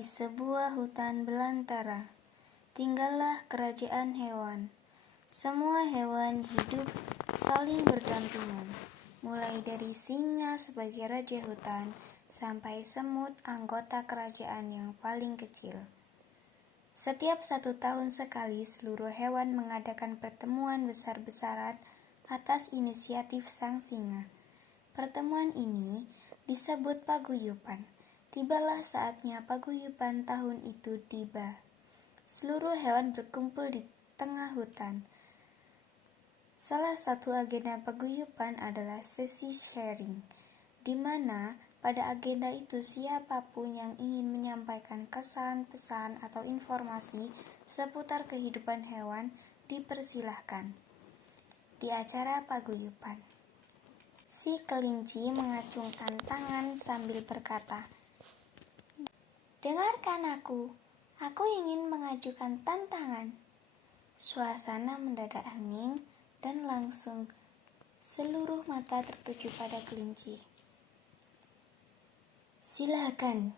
di sebuah hutan belantara, tinggallah kerajaan hewan. Semua hewan hidup saling berdampingan, mulai dari singa sebagai raja hutan, sampai semut anggota kerajaan yang paling kecil. Setiap 1 tahun sekali, seluruh hewan mengadakan pertemuan besar-besaran atas inisiatif sang singa. Pertemuan ini disebut paguyuban. Tibalah saatnya paguyuban tahun itu tiba. Seluruh hewan berkumpul di tengah hutan. Salah satu agenda paguyuban adalah sesi sharing, di mana pada agenda itu siapapun yang ingin menyampaikan kesan, pesan, atau informasi seputar kehidupan hewan dipersilahkan. Di acara paguyuban, si kelinci mengacungkan tangan sambil berkata, "Dengarkan aku ingin mengajukan tantangan." Suasana mendadak hening dan langsung seluruh mata tertuju pada kelinci. "Silakan,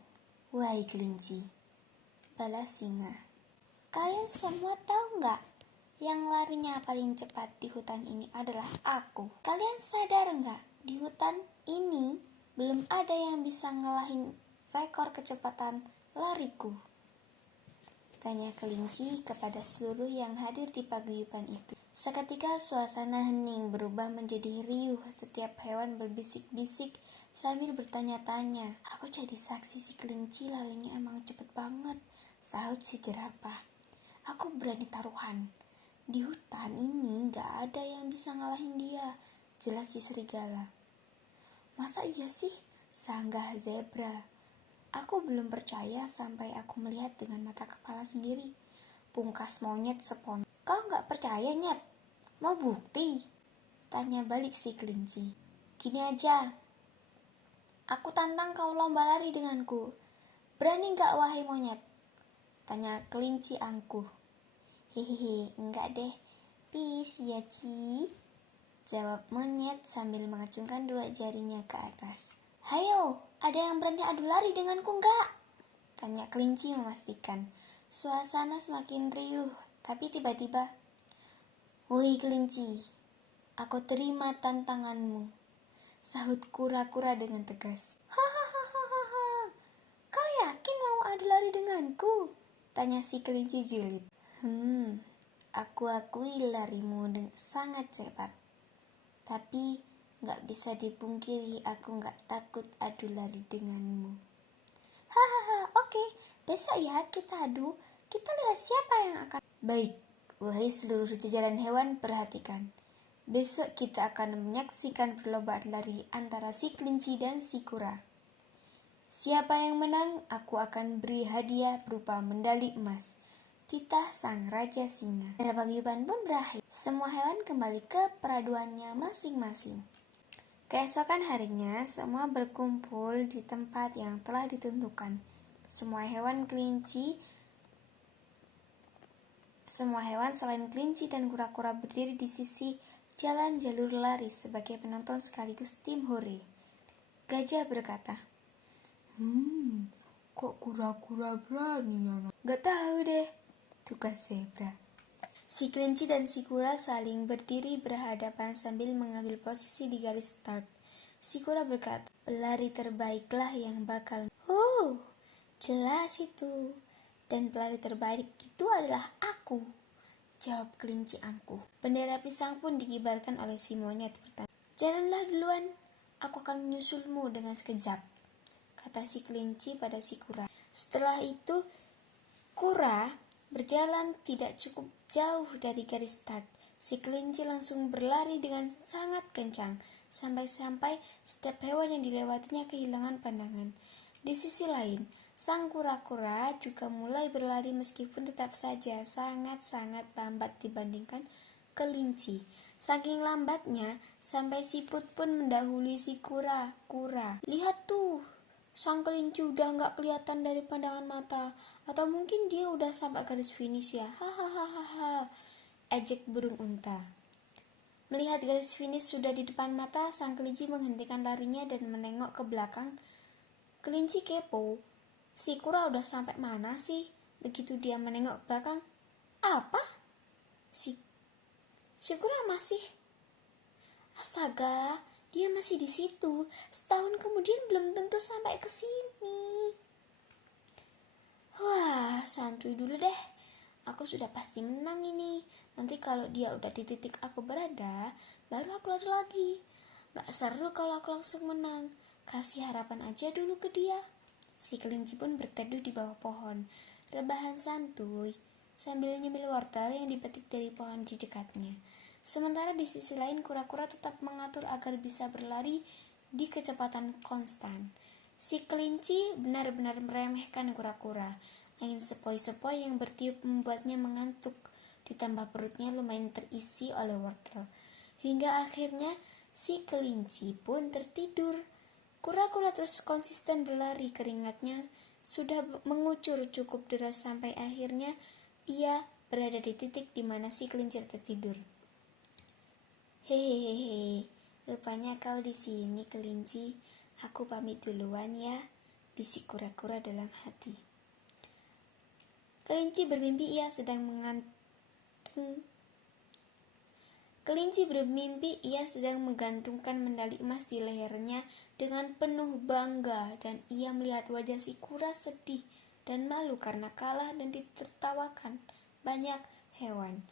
wahai kelinci," balas singa. "Kalian semua tahu nggak? Yang larinya paling cepat di hutan ini adalah aku. Kalian sadar nggak? Di hutan ini belum ada yang bisa ngalahin rekor kecepatan lariku," tanya kelinci kepada seluruh yang hadir di paguyuban itu. Seketika suasana hening berubah menjadi riuh. Setiap hewan berbisik-bisik sambil bertanya-tanya. "Aku jadi saksi, si kelinci larinya emang cepet banget," sahut si jerapah. "Aku berani taruhan, di hutan ini gak ada yang bisa ngalahin dia," jelas si serigala. "Masa iya sih?" sanggah zebra. "Aku belum percaya sampai aku melihat dengan mata kepala sendiri," pungkas monyet spontan. "Kau gak percaya, Nyet? Mau bukti?" tanya balik si kelinci. "Gini aja, aku tantang kau lomba lari denganku. Berani gak, wahai monyet?" tanya kelinci angkuh. "Hehehe, enggak deh, please ya Ci," jawab monyet sambil mengacungkan 2 jarinya ke atas. "Hayo, ada yang berani adu lari denganku enggak?" tanya kelinci memastikan. Suasana semakin riuh, tapi tiba-tiba, "Woi kelinci, aku terima tantanganmu," sahut kura-kura dengan tegas. "Hahaha, kau yakin mau adu lari denganku?" tanya si kelinci julid. Aku akui larimu sangat cepat, tapi gak bisa dipungkiri aku gak takut adu lari denganmu." "Hahaha, oke, besok ya kita adu. Kita lihat siapa yang akan..." "Baik, wahai seluruh jajaran hewan, perhatikan. Besok kita akan menyaksikan perlombaan lari antara si kelinci dan si kura. Siapa yang menang, aku akan beri hadiah berupa medali emas," titah sang raja singa. Dan paguyuban pun berakhir. Semua hewan kembali ke peraduannya masing-masing. Keesokan harinya, semua berkumpul di tempat yang telah ditentukan. Semua hewan selain kelinci dan kura-kura berdiri di sisi jalan jalur lari sebagai penonton sekaligus tim hore. Gajah berkata, Kok kura-kura berani ya?" "Gak tahu deh," tugas zebra. Si kelinci dan si kura saling berdiri berhadapan sambil mengambil posisi di garis start. Si kura berkata, "Pelari terbaiklah yang bakal..." "Oh, jelas itu. Dan pelari terbaik itu adalah aku," jawab kelinci angkuh. Bendera pisang pun dikibarkan oleh si monyet pertama. "Jalanlah duluan, aku akan menyusulmu dengan sekejap," kata si kelinci pada si kura. Setelah itu, kura berjalan tidak cukup jauh dari garis start. Si kelinci langsung berlari dengan sangat kencang, sampai-sampai setiap hewan yang dilewatinya kehilangan pandangan. Di sisi lain, sang kura-kura juga mulai berlari meskipun tetap saja sangat-sangat lambat dibandingkan kelinci. Saking lambatnya, sampai siput pun mendahului si kura-kura. "Lihat tuh, sang kelinci udah gak kelihatan dari pandangan mata. Atau mungkin dia udah sampai garis finish ya. Hahaha," ejek burung unta. Melihat garis finish sudah di depan mata, sang kelinci menghentikan larinya dan menengok ke belakang. Kelinci kepo. Si kura udah sampai mana sih? Begitu dia menengok ke belakang, apa? Si kura masih... Astaga, dia masih di situ. Setahun kemudian belum tentu sampai ke sini. Wah, santuy dulu deh. Aku sudah pasti menang ini. Nanti kalau dia udah di titik aku berada, baru aku lari lagi. Gak seru kalau aku langsung menang. Kasih harapan aja dulu ke dia. Si kelinci pun berteduh di bawah pohon, rebahan santuy, sambil nyemil wortel yang dipetik dari pohon di dekatnya. Sementara di sisi lain kura-kura tetap mengatur agar bisa berlari di kecepatan konstan. Si kelinci benar-benar meremehkan kura-kura. Angin sepoi-sepoi yang bertiup membuatnya mengantuk, ditambah perutnya lumayan terisi oleh wortel. Hingga akhirnya si kelinci pun tertidur. Kura-kura terus konsisten berlari, keringatnya sudah mengucur cukup deras sampai akhirnya ia berada di titik di mana si kelinci tertidur. Hehehe, rupanya kau di sini kelinci. Aku pamit duluan ya, bisik kura-kura dalam hati. Kelinci bermimpi ia sedang menggantungkan medali emas di lehernya dengan penuh bangga, dan ia melihat wajah si kura sedih dan malu karena kalah dan ditertawakan banyak hewan.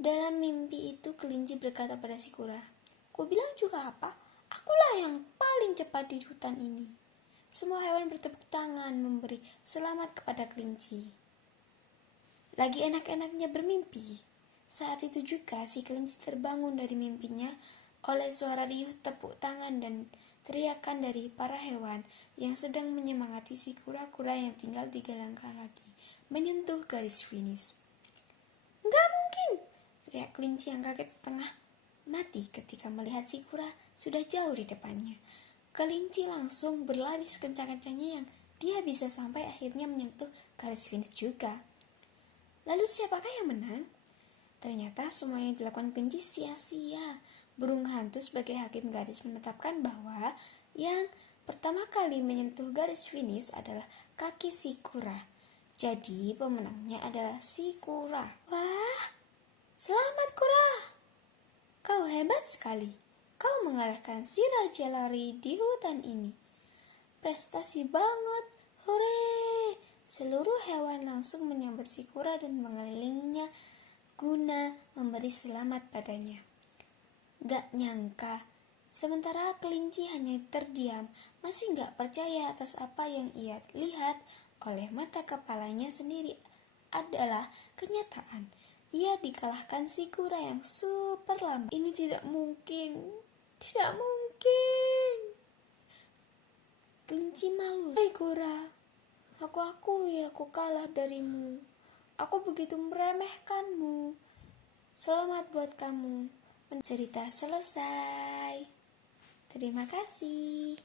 Dalam mimpi itu kelinci berkata pada si kura, "Ku bilang juga apa? Akulah yang paling cepat di hutan ini." Semua hewan bertepuk tangan memberi selamat kepada kelinci. Lagi enak-enaknya bermimpi. Saat itu juga si kelinci terbangun dari mimpinya oleh suara riuh tepuk tangan dan teriakan dari para hewan yang sedang menyemangati si kura-kura yang tinggal 3 langkah lagi menyentuh garis finish. "Enggak mungkin!" teriak kelinci yang kaget setengah mati ketika melihat si kura sudah jauh di depannya. Kelinci langsung berlari sekencang-kencangnya yang dia bisa sampai akhirnya menyentuh garis finish juga. Lalu siapakah yang menang? Ternyata semua yang dilakukan kelinci sia-sia. Burung hantu sebagai hakim garis menetapkan bahwa yang pertama kali menyentuh garis finish adalah kaki si kura. Jadi pemenangnya adalah si kura. Wah, selamat kura! Kau hebat sekali. Kau mengalahkan si raja lari di hutan ini. Prestasi banget, hore! Seluruh hewan langsung menyambut si kura dan mengelilinginya guna memberi selamat padanya. Gak nyangka, sementara kelinci hanya terdiam, masih gak percaya atas apa yang ia lihat oleh mata kepalanya sendiri adalah kenyataan. Ia dikalahkan si kura yang super lambat. Ini tidak mungkin. Tidak mungkin. Kelinci malu. "Hai kura, aku akui aku kalah darimu. Aku begitu meremehkanmu. Selamat buat kamu." Cerita selesai. Terima kasih.